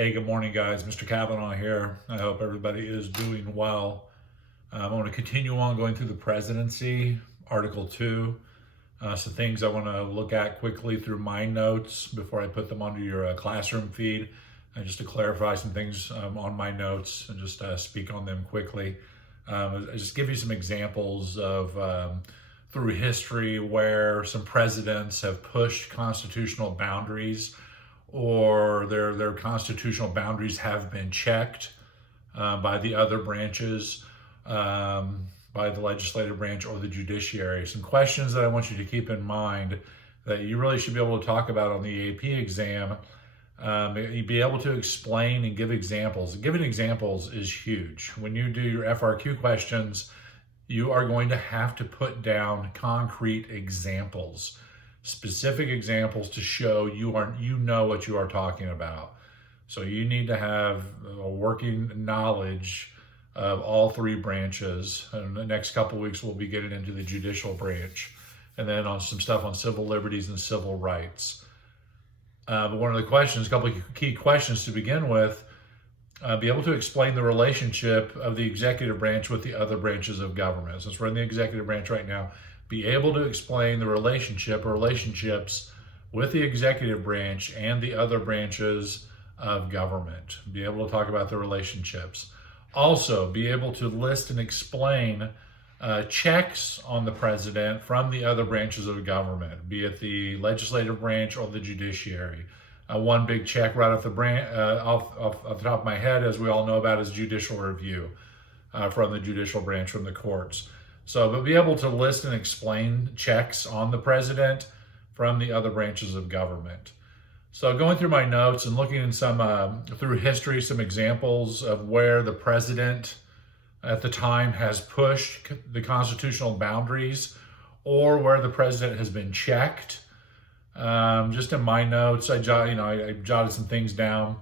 Hey, good morning, guys. Mr. Kavanaugh here. I hope everybody is doing well. I want to continue on going through the presidency, Article 2. Some things I want to look at quickly through my notes before I put them onto your classroom feed. And just to clarify some things on my notes and just speak on them quickly. I just give you some examples of through history where some presidents have pushed constitutional boundaries or their constitutional boundaries have been checked by the other branches, by the legislative branch or the judiciary. Some questions that I want you to keep in mind that you really should be able to talk about on the AP exam. You'd be able to explain and give examples. Giving examples is huge. When you do your FRQ questions, you are going to have to put down concrete examples, specific examples to show you know what you are talking about. So you need to have a working knowledge of all three branches. And the next couple of weeks we'll be getting into the judicial branch, and then on some stuff on civil liberties and civil rights. But one of the questions, a couple of key questions to begin with, be able to explain the relationship of the executive branch with the other branches of government. Since we're in the executive branch right now, be able to explain the relationship or relationships with the executive branch and the other branches of government. Be able to talk about the relationships. Also, be able to list and explain checks on the president from the other branches of government, be it the legislative branch or the judiciary. One big check right off the off the top of my head, as we all know about, is judicial review from the judicial branch, from the courts. So, but be able to list and explain checks on the president from the other branches of government. So, going through my notes and looking in some through history, some examples of where the president at the time has pushed the constitutional boundaries, or where the president has been checked. Just in my notes, I jotted some things down.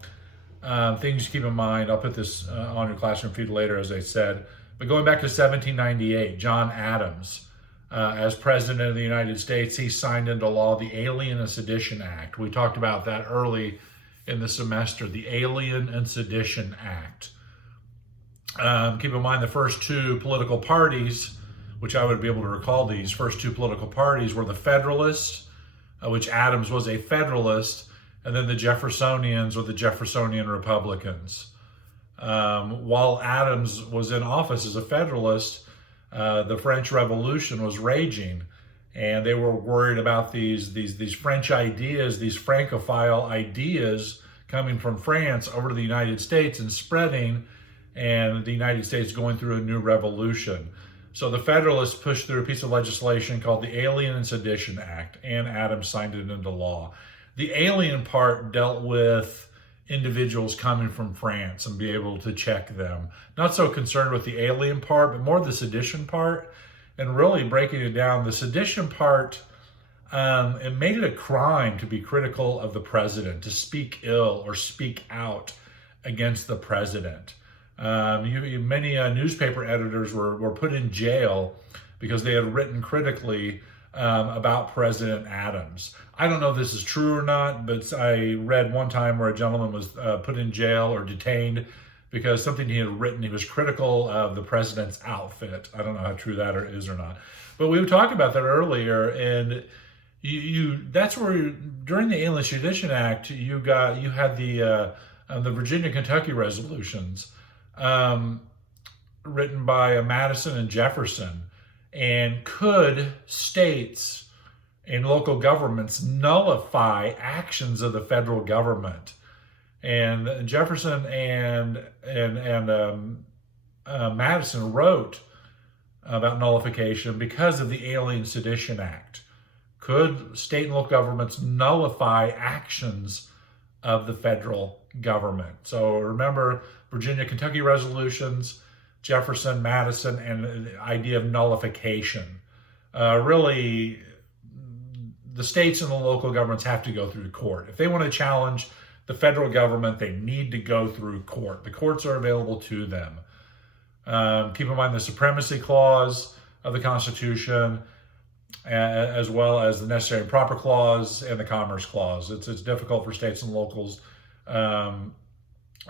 Things to keep in mind. I'll put this on your classroom feed later, as I said. But going back to 1798, John Adams, as President of the United States, he signed into law the Alien and Sedition Act. We talked about that early in the semester, the Alien and Sedition Act. Keep in mind the first two political parties, which I would be able to recall these first two political parties, were the Federalists, which Adams was a Federalist, and then the Jeffersonians or the Jeffersonian Republicans. While Adams was in office as a Federalist, the French Revolution was raging, and they were worried about these French ideas, these Francophile ideas coming from France over to the United States and spreading, and the United States going through a new revolution. So the Federalists pushed through a piece of legislation called the Alien and Sedition Act, and Adams signed it into law. The alien part dealt with individuals coming from France and be able to check them. Not so concerned with the alien part, but more the sedition part. And really breaking it down, the sedition part, it made it a crime to be critical of the president, to speak ill or speak out against the president. Many newspaper editors were put in jail because they had written critically about President Adams. I don't know if this is true or not, but I read one time where a gentleman was put in jail or detained because something he had written, he was critical of the president's outfit. I don't know how true that is or not. But we talked about that earlier, and that's where during the Alien Sedition Act, you had the Virginia-Kentucky resolutions written by Madison and Jefferson. And could states and local governments nullify actions of the federal government? And Jefferson and Madison wrote about nullification because of the Alien Sedition Act. Could state and local governments nullify actions of the federal government? So remember, Virginia, Kentucky resolutions, Jefferson, Madison, and the idea of nullification. Really, the states and the local governments have to go through court. If they want to challenge the federal government, they need to go through court. The courts are available to them. Keep in mind the Supremacy Clause of the Constitution, as well as the Necessary and Proper Clause and the Commerce Clause. It's difficult for states and locals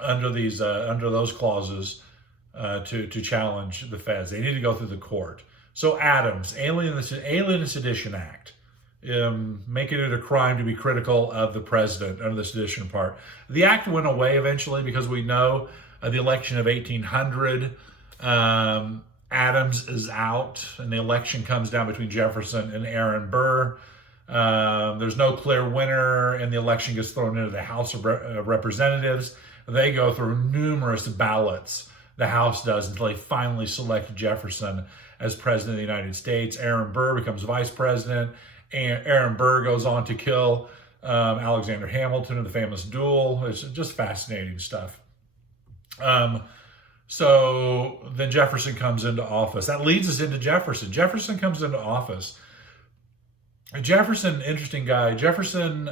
under those clauses to challenge the feds. They need to go through the court. So Adams, Alien and Sedition Act, making it a crime to be critical of the president under the sedition part. The act went away eventually because we know the election of 1800. Adams is out, and the election comes down between Jefferson and Aaron Burr. There's no clear winner, and the election gets thrown into the House of Representatives. They go through numerous ballots, the House does, until they finally select Jefferson as president of the United States. Aaron Burr becomes vice president, and Aaron Burr goes on to kill Alexander Hamilton in the famous duel. It's just fascinating stuff. So then Jefferson comes into office. That leads us into Jefferson. Jefferson comes into office. Jefferson, interesting guy. Jefferson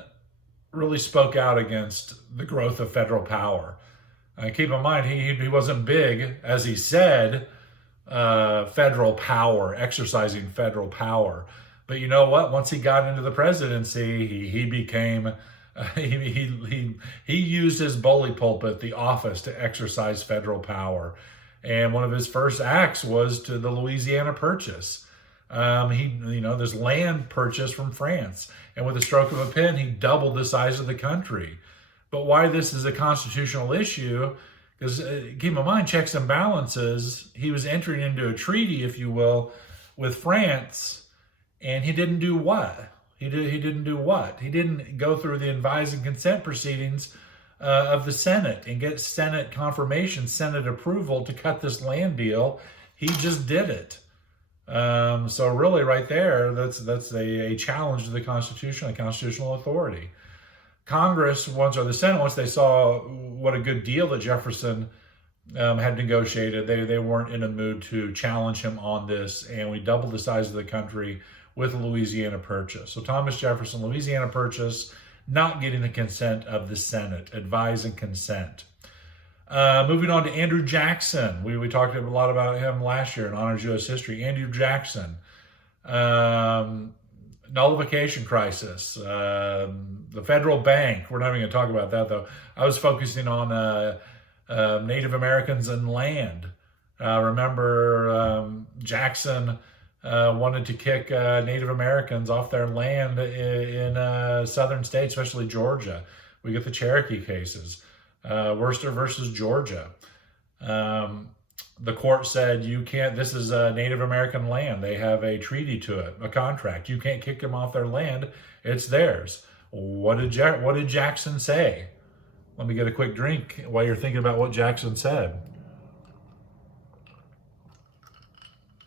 really spoke out against the growth of federal power. Keep in mind, he wasn't big, as he said, federal power, exercising federal power. But you know what? Once he got into the presidency, he became, he used his bully pulpit, the office, to exercise federal power. And one of his first acts was to the Louisiana Purchase. There's land purchased from France. And with a stroke of a pen, he doubled the size of the country. But why this is a constitutional issue, because keep in mind, checks and balances, he was entering into a treaty, if you will, with France, and he didn't do what? He didn't do what? He didn't go through the advise and consent proceedings of the Senate and get Senate confirmation, Senate approval to cut this land deal. He just did it. So really right there, that's a challenge to the Constitution, the constitutional authority. Congress, the Senate, once they saw what a good deal that Jefferson had negotiated, they weren't in a mood to challenge him on this, and we doubled the size of the country with the Louisiana Purchase. So Thomas Jefferson, Louisiana Purchase, not getting the consent of the Senate, advise and consent. Moving on to Andrew Jackson. We talked a lot about him last year in Honors U.S. History. Andrew Jackson. Nullification crisis. The federal bank. We're not even going to talk about that, though. I was focusing on Native Americans and land. Remember, Jackson wanted to kick Native Americans off their land in southern states, especially Georgia. We get the Cherokee cases. Worcester versus Georgia. The court said, you can't, this is a Native American land. They have a treaty to it, a contract. You can't kick them off their land. It's theirs. What did Jackson say? Let me get a quick drink while you're thinking about what Jackson said.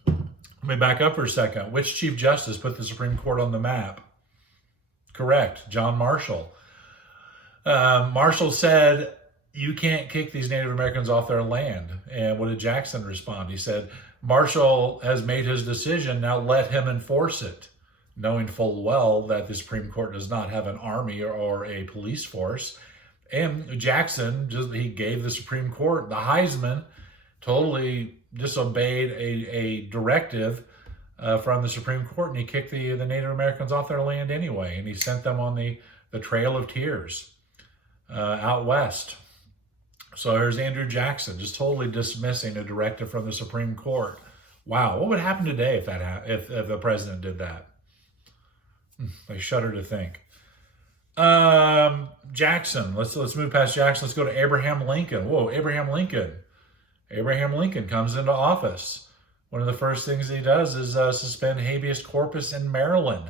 Let me back up for a second. Which Chief Justice put the Supreme Court on the map? Correct, John Marshall. Marshall said, you can't kick these Native Americans off their land. And what did Jackson respond? He said, Marshall has made his decision, now let him enforce it, knowing full well that the Supreme Court does not have an army or a police force. And Jackson, he gave the Supreme Court, the Heisman, totally disobeyed a directive from the Supreme Court, and he kicked the Native Americans off their land anyway, and he sent them on the Trail of Tears out west. So here's Andrew Jackson, just totally dismissing a directive from the Supreme Court. Wow, what would happen today if the president did that? I shudder to think. Jackson, let's move past Jackson. Let's go to Abraham Lincoln. Whoa, Abraham Lincoln. Abraham Lincoln comes into office. One of the first things he does is suspend habeas corpus in Maryland.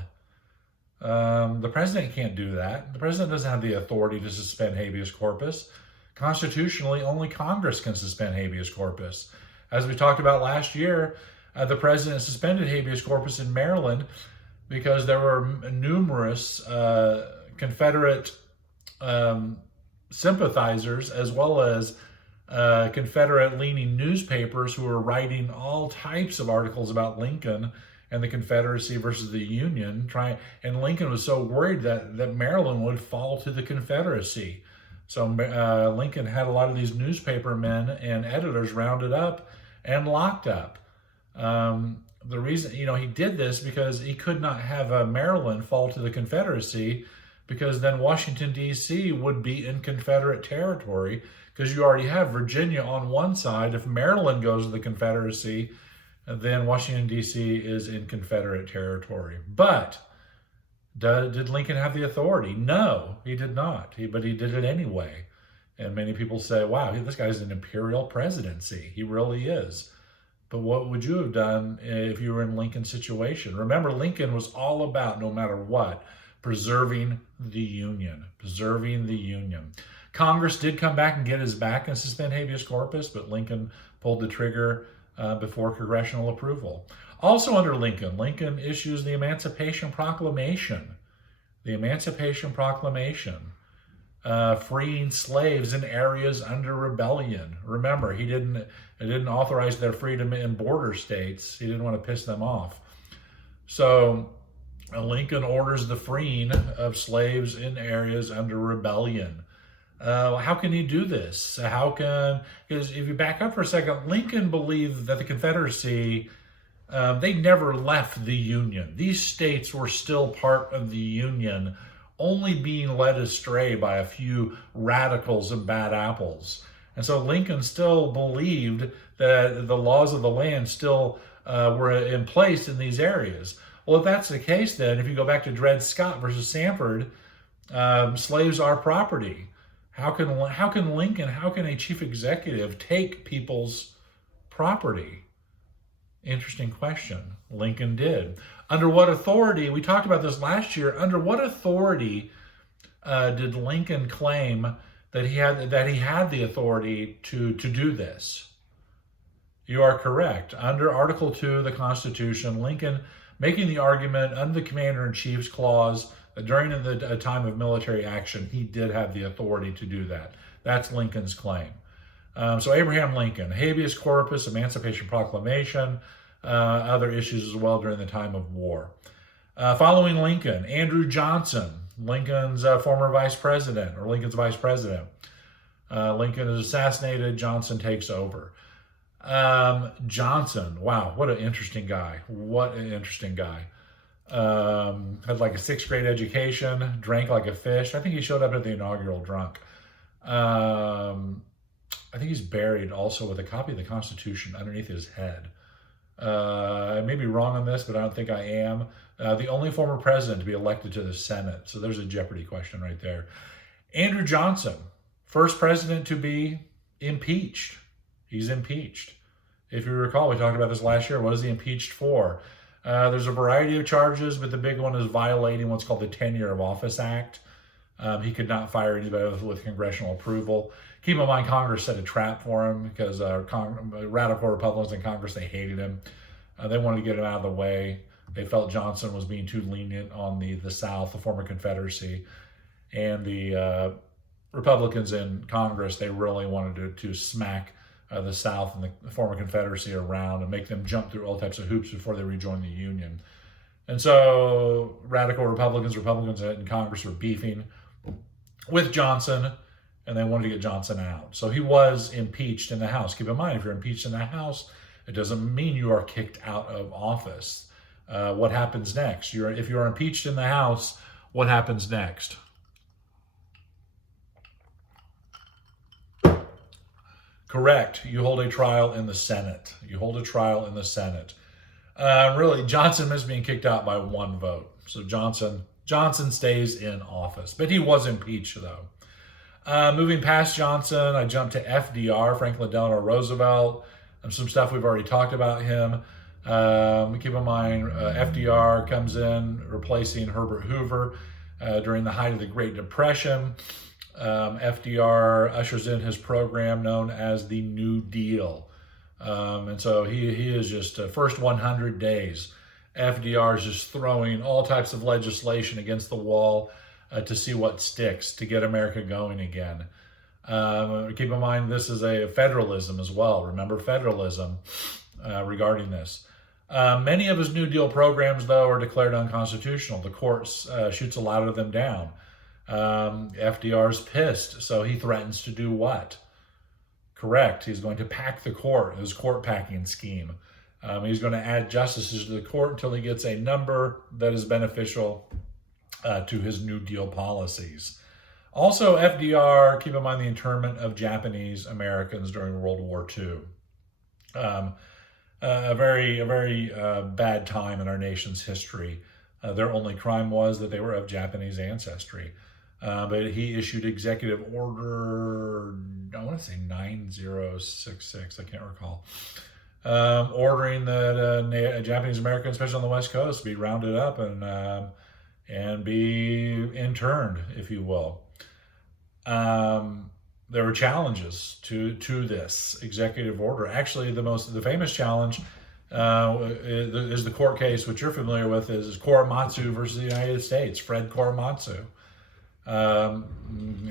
The president can't do that. The president doesn't have the authority to suspend habeas corpus. Constitutionally, only Congress can suspend habeas corpus. As we talked about last year, the president suspended habeas corpus in Maryland because there were numerous Confederate sympathizers, as well as Confederate-leaning newspapers who were writing all types of articles about Lincoln and the Confederacy versus the Union. And Lincoln was so worried that Maryland would fall to the Confederacy. So Lincoln had a lot of these newspaper men and editors rounded up and locked up. The reason, he did this because he could not have Maryland fall to the Confederacy because then Washington, D.C. would be in Confederate territory, because you already have Virginia on one side. If Maryland goes to the Confederacy, then Washington, D.C. is in Confederate territory. But did Lincoln have the authority? No, he did not. But he did it anyway. And many people say, wow, this guy's an imperial presidency. He really is. But what would you have done if you were in Lincoln's situation? Remember, Lincoln was all about, no matter what, preserving the Union. Preserving the Union. Congress did come back and get his back and suspend habeas corpus, but Lincoln pulled the trigger before congressional approval. Also under Lincoln, Lincoln issues the Emancipation Proclamation. The Emancipation Proclamation, freeing slaves in areas under rebellion. Remember, he didn't authorize their freedom in border states. He didn't want to piss them off. So Lincoln orders the freeing of slaves in areas under rebellion. How can he do this? Because if you back up for a second, Lincoln believed that the Confederacy, they never left the Union. These states were still part of the Union, only being led astray by a few radicals and bad apples. And so Lincoln still believed that the laws of the land still were in place in these areas. Well, if that's the case, then if you go back to Dred Scott versus Sanford, slaves are property. How can Lincoln, how can a chief executive take people's property? Interesting question. Lincoln did. Under what authority? We talked about this last year. Under what authority did Lincoln claim that he had the authority to do this? You are correct. Under Article 2 of the Constitution, Lincoln making the argument under the Commander-in-Chief's clause that during the time of military action, he did have the authority to do that. That's Lincoln's claim. So Abraham Lincoln, habeas corpus, Emancipation Proclamation, other issues as well during the time of war. Following Lincoln, Andrew Johnson, Lincoln's former vice president, or Lincoln's vice president. Lincoln is assassinated, Johnson takes over. Johnson, wow, what an interesting guy. What an interesting guy. Had like a 6th grade education, drank like a fish. I think he showed up at the inaugural drunk. I think he's buried also with a copy of the Constitution underneath his head. I may be wrong on this, but I don't think I am. The only former president to be elected to the Senate. So there's a Jeopardy question right there. Andrew Johnson, first president to be impeached. He's impeached. If you recall, we talked about this last year. What is he impeached for? There's a variety of charges, but the big one is violating what's called the Tenure of Office Act. He could not fire anybody with congressional approval. Keep in mind, Congress set a trap for him because radical Republicans in Congress, they hated him. They wanted to get him out of the way. They felt Johnson was being too lenient on the South, the former Confederacy. And the Republicans in Congress, they really wanted to smack the South and the former Confederacy around and make them jump through all types of hoops before they rejoined the Union. And so radical Republicans in Congress were beefing with Johnson, and they wanted to get Johnson out. So he was impeached in the House. Keep in mind, if you're impeached in the House, it doesn't mean you are kicked out of office. What happens next? If you're impeached in the House, what happens next? Correct. You hold a trial in the Senate. You hold a trial in the Senate. Really, Johnson missed being kicked out by 1 vote. So Johnson stays in office, but he was impeached though. Moving past Johnson, I jumped to FDR, Franklin Delano Roosevelt. Some stuff we've already talked about him. Keep in mind, FDR comes in replacing Herbert Hoover during the height of the Great Depression. FDR ushers in his program known as the New Deal. And so he is just, first 100 days, FDR is just throwing all types of legislation against the wall to see what sticks, to get America going again. Keep in mind, this is a federalism as well. Remember federalism regarding this. Many of his New Deal programs, though, are declared unconstitutional. The courts shoots a lot of them down. FDR's pissed, so he threatens to do what? Correct. He's going to pack the court, his court packing scheme. He's going to add justices to the court until he gets a number that is beneficial to his New Deal policies. Also, FDR, keep in mind the internment of Japanese Americans during World War II. A very bad time in our nation's history. Their only crime was that they were of Japanese ancestry. But he issued executive order, I want to say 9066, I can't recall, ordering that Japanese Americans, especially on the West Coast, be rounded up and be interned, if you will. There were challenges to this executive order. Actually, the famous challenge is the court case, which you're familiar with, is Korematsu versus the United States. Fred Korematsu.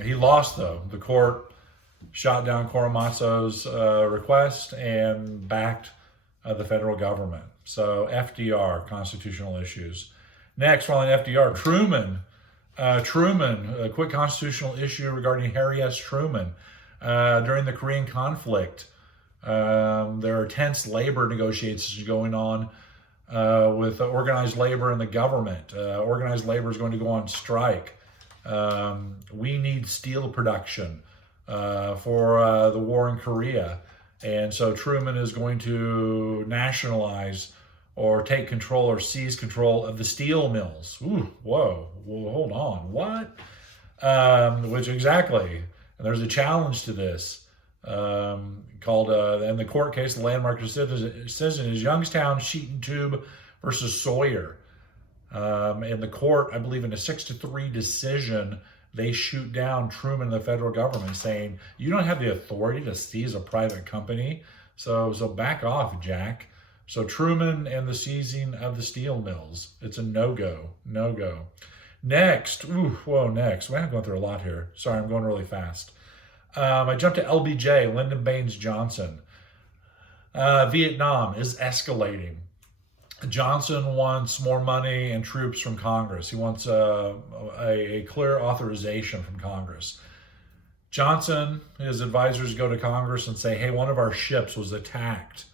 He lost, though. The court shot down Korematsu's request and backed the federal government. So FDR, constitutional issues. Next, following FDR, Truman. A quick constitutional issue regarding Harry S. Truman. During the Korean conflict, there are tense labor negotiations going on with organized labor and the government. Organized labor is going to go on strike. We need steel production for the war in Korea. And so Truman is going to nationalize or take control or seize control of the steel mills. Ooh, whoa, hold on, what? Which exactly, and there's a challenge to this called, in the court case, the landmark decision is Youngstown Sheet and Tube versus Sawyer. In the court, I believe in a 6-3 decision, they shoot down Truman and the federal government, saying, you don't have the authority to seize a private company, so back off, Jack. So Truman and the seizing of the steel mills, it's a no-go. Next, next. I'm going through a lot here. Sorry, I'm going really fast. I jumped to LBJ, Lyndon Baines Johnson. Vietnam is escalating. Johnson wants more money and troops from Congress. He wants a clear authorization from Congress. Johnson, his advisors go to Congress and say, hey, one of our ships was attacked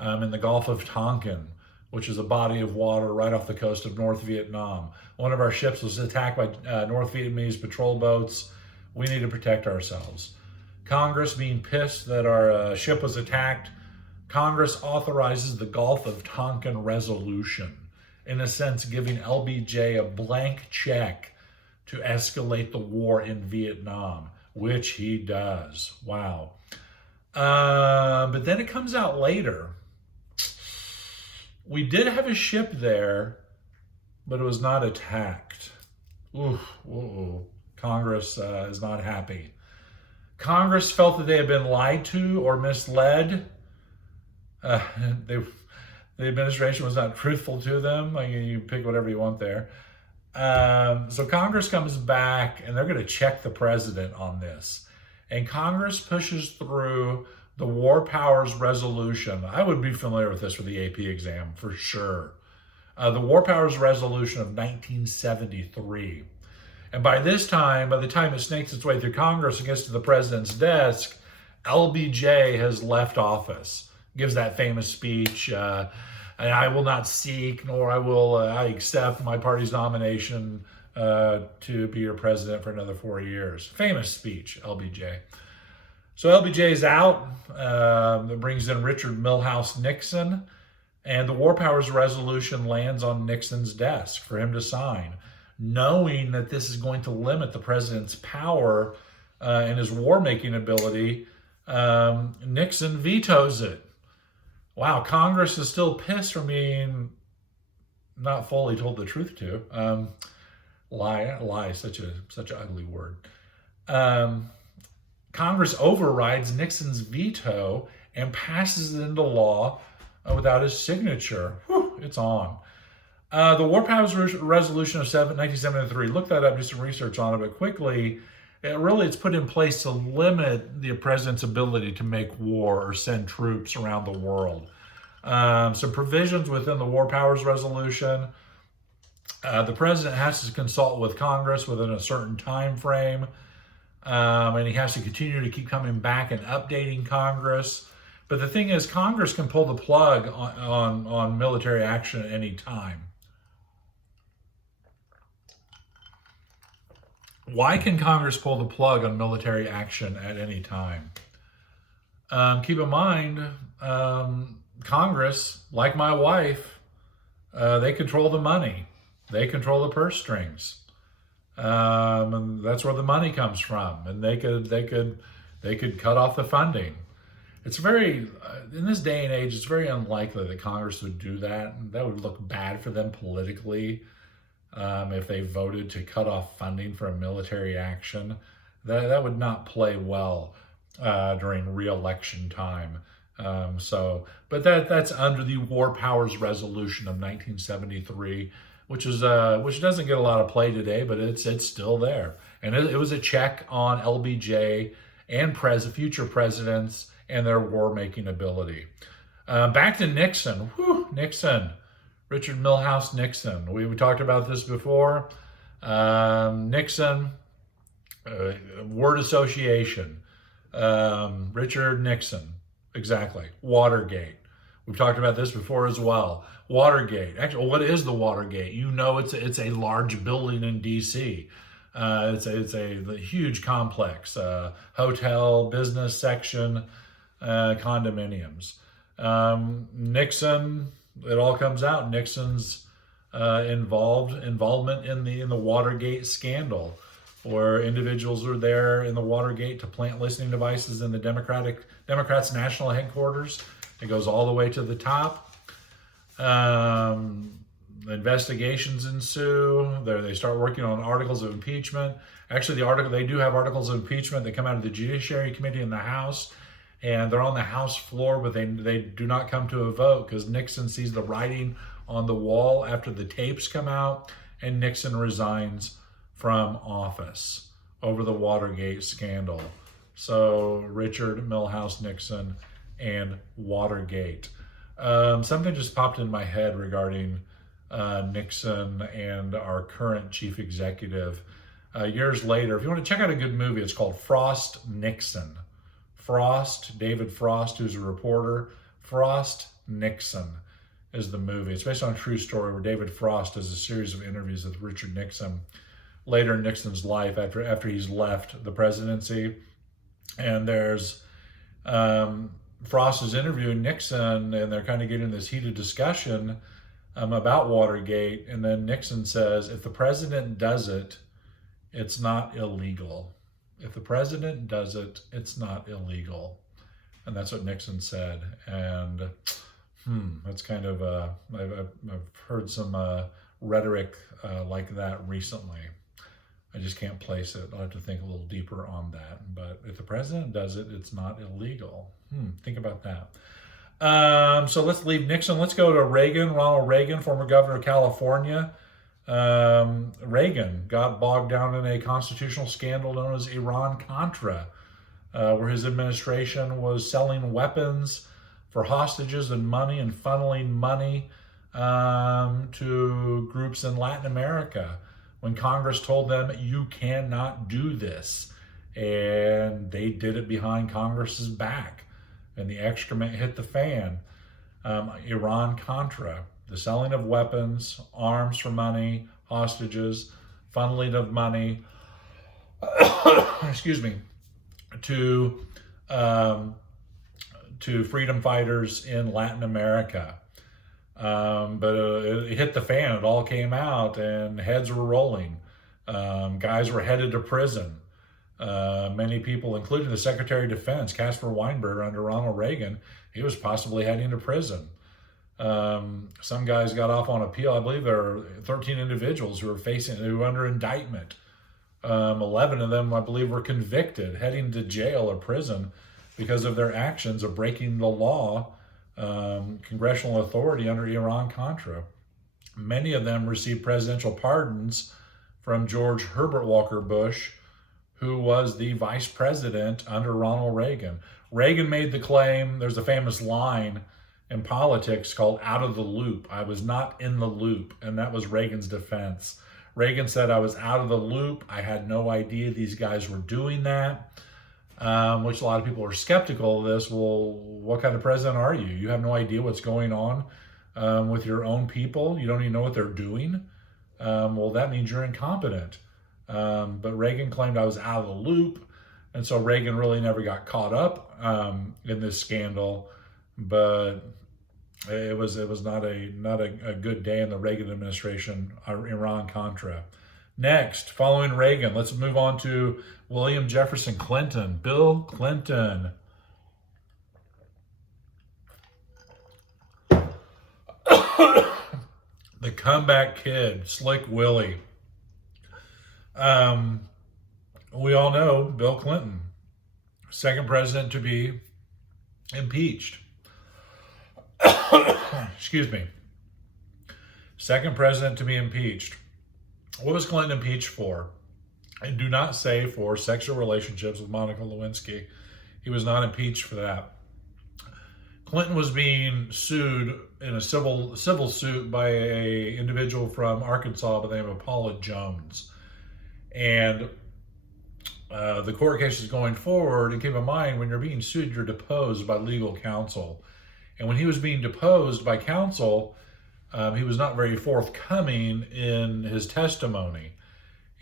in the Gulf of Tonkin, which is a body of water right off the coast of North Vietnam. One of our ships was attacked by North Vietnamese patrol boats. We need to protect ourselves. Congress, being pissed that our ship was attacked, Congress authorizes the Gulf of Tonkin Resolution, in a sense giving LBJ a blank check to escalate the war in Vietnam, which he does. Wow. But then it comes out later. We did have a ship there, but it was not attacked. Congress is not happy. Congress felt that they had been lied to or misled. The administration was not truthful to them. You pick whatever you want there. So Congress comes back and they're going to check the president on this. And Congress pushes through the War Powers Resolution. I would be familiar with this for the AP exam for sure. The War Powers Resolution of 1973. And by the time it snakes its way through Congress and gets to the president's desk, LBJ has left office. Gives that famous speech, and I will not seek, nor I accept my party's nomination to be your president for another 4 years. Famous speech, LBJ. So LBJ is out. That brings in Richard Milhous Nixon, and the War Powers Resolution lands on Nixon's desk for him to sign, knowing that this is going to limit the president's power and his war-making ability. Nixon vetoes it. Wow, Congress is still pissed for being not fully told the truth to. Lie, such an ugly word. Congress overrides Nixon's veto and passes it into law without his signature. Whew, it's on. The War Powers Resolution of 1973, look that up, do some research on it, but quickly, it's put in place to limit the president's ability to make war or send troops around the world. Some provisions within the War Powers Resolution. The president has to consult with Congress within a certain time frame, and he has to continue to keep coming back and updating Congress. But the thing is, Congress can pull the plug on military action at any time. Why can Congress pull the plug on military action at any time? Keep in mind, Congress, like my wife, they control the money. They control the purse strings, and that's where the money comes from. And they could cut off the funding. It's very in this day and age, it's very unlikely that Congress would do that. That would look bad for them politically if they voted to cut off funding for a military action. That would not play well during re-election time. But that's under the War Powers Resolution of 1973, which doesn't get a lot of play today, but it's still there, and it was a check on LBJ and future presidents and their war-making ability. Back to Nixon. Nixon, Richard Milhous Nixon. We talked about this before. Nixon, word association. Richard Nixon, exactly. Watergate. We've talked about this before as well. Watergate. Actually, what is the Watergate? You know, it's a large building in D.C. It's a huge complex, hotel, business section, condominiums. Nixon. It all comes out. Nixon's involvement in the Watergate scandal, where individuals were there in the Watergate to plant listening devices in the Democrats' national headquarters. It goes all the way to the top. Investigations ensue. They start working on articles of impeachment. Actually, they do have articles of impeachment that come out of the Judiciary Committee in the House, and they're on the House floor, but they do not come to a vote because Nixon sees the writing on the wall after the tapes come out, and Nixon resigns from office over the Watergate scandal. So Richard Milhous Nixon and Watergate. Something just popped in my head regarding Nixon and our current chief executive. Years later, if you want to check out a good movie, it's called Frost Nixon. David Frost, who's a reporter. Frost Nixon is the movie. It's based on a true story where David Frost does a series of interviews with Richard Nixon later in Nixon's life after he's left the presidency. And there's Frost is interviewing Nixon, and they're kind of getting this heated discussion about Watergate. And then Nixon says, if the president does it, it's not illegal. If the president does it, it's not illegal. And that's what Nixon said. And that's kind of, I've heard some rhetoric like that recently. I just can't place it. I'll have to think a little deeper on that. But if the president does it, it's not illegal. Think about that. So let's leave Nixon. Let's go to Reagan, Ronald Reagan, former governor of California. Reagan got bogged down in a constitutional scandal known as Iran-Contra, where his administration was selling weapons for hostages and money and funneling money to groups in Latin America when Congress told them, you cannot do this. And they did it behind Congress's back. And the excrement hit the fan. Iran-Contra. The selling of weapons, arms for money, hostages, funneling of money, excuse me, to freedom fighters in Latin America. But it hit the fan. It all came out, and heads were rolling. Guys were headed to prison. Many people, including the Secretary of Defense, Caspar Weinberger, under Ronald Reagan, he was possibly heading to prison. Some guys got off on appeal. I believe there are 13 individuals who were under indictment. 11 of them, I believe, were convicted, heading to jail or prison because of their actions of breaking the law, congressional authority under Iran-Contra. Many of them received presidential pardons from George Herbert Walker Bush, who was the vice president under Ronald Reagan. Reagan made the claim, there's a famous line in politics called out of the loop. I was not in the loop, and that was Reagan's defense. Reagan said, I was out of the loop. I had no idea these guys were doing that, which a lot of people are skeptical of this. Well, what kind of president are you? You have no idea what's going on with your own people. You don't even know what they're doing. Well, that means you're incompetent. But Reagan claimed I was out of the loop. And so Reagan really never got caught up in this scandal. But it was not a good day in the Reagan administration, Iran-Contra. Next, following Reagan, let's move on to William Jefferson Clinton. Bill Clinton. The comeback kid, Slick Willie. We all know Bill Clinton, second president to be impeached. Excuse me. Second president to be impeached. What was Clinton impeached for? And do not say for sexual relationships with Monica Lewinsky. He was not impeached for that. Clinton was being sued in a civil suit by an individual from Arkansas by the name of Paula Jones. And the court case is going forward. And keep in mind, when you're being sued, you're deposed by legal counsel. And when he was being deposed by counsel, he was not very forthcoming in his testimony.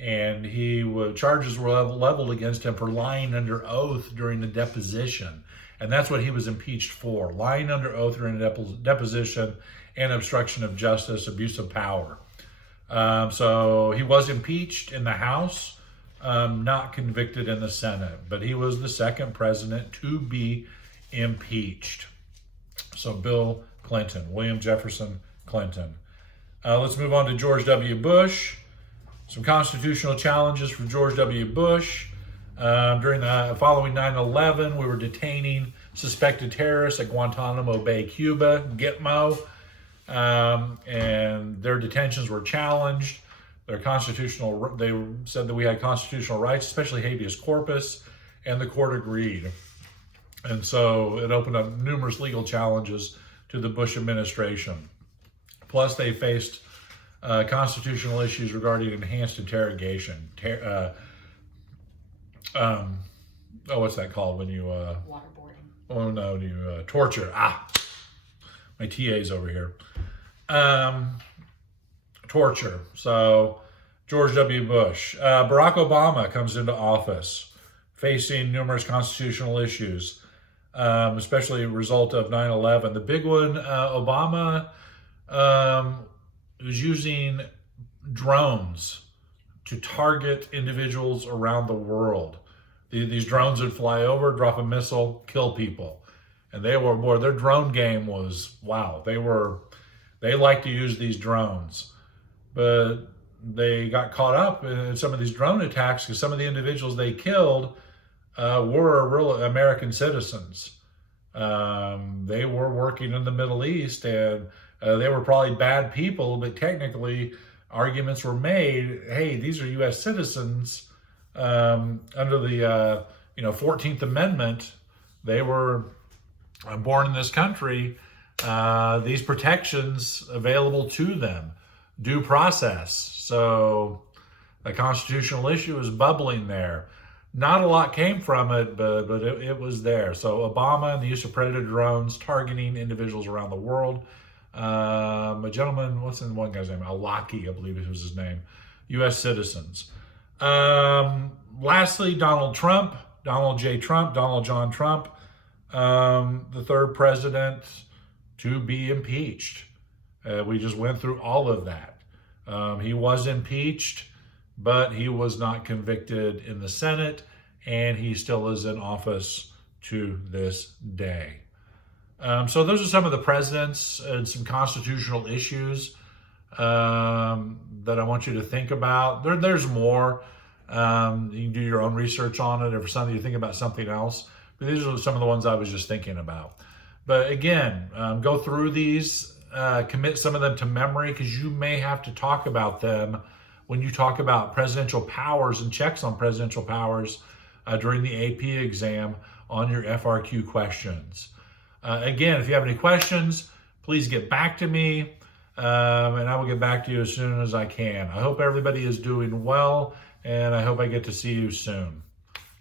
And charges were leveled against him for lying under oath during the deposition. And that's what he was impeached for, lying under oath during a deposition and obstruction of justice, abuse of power. So he was impeached in the House, not convicted in the Senate, but he was the second president to be impeached. So Bill Clinton, William Jefferson Clinton. Let's move on to George W. Bush. Some constitutional challenges for George W. Bush. During the following 9/11, we were detaining suspected terrorists at Guantanamo Bay, Cuba, Gitmo, and their detentions were challenged. They said that we had constitutional rights, especially habeas corpus, and the court agreed. And so it opened up numerous legal challenges to the Bush administration. Plus, they faced constitutional issues regarding enhanced interrogation. What's that called when you waterboarding? Oh no, you torture. My TA's over here. Torture. So George W. Bush, Barack Obama comes into office, facing numerous constitutional issues, especially a result of 9/11. The big one, Obama was using drones to target individuals around the world. These drones would fly over, drop a missile, kill people. And their drone game was, wow. They like to use these drones. But they got caught up in some of these drone attacks because some of the individuals they killed were real American citizens. They were working in the Middle East, and they were probably bad people, but technically arguments were made, hey, these are U.S. citizens under the 14th Amendment. They were born in this country. These protections available to them, due process. So a constitutional issue is bubbling there. Not a lot came from it, but it was there. So Obama and the use of predator drones targeting individuals around the world. A gentleman, what's the one guy's name? Alaki, I believe it was his name. U.S. citizens. Lastly, Donald J. Trump, Donald John Trump, the third president to be impeached. We just went through all of that. He was impeached, but he was not convicted in the Senate, and he still is in office to this day. So those are some of the presidents and some constitutional issues that I want you to think about. There's more. You can do your own research on it, or for some of you think about something else. But these are some of the ones I was just thinking about. But again, go through these, commit some of them to memory, because you may have to talk about them when you talk about presidential powers and checks on presidential powers during the AP exam on your FRQ questions. Again, if you have any questions, please get back to me, and I will get back to you as soon as I can. I hope everybody is doing well, and I hope I get to see you soon.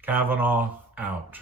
Kavanaugh out.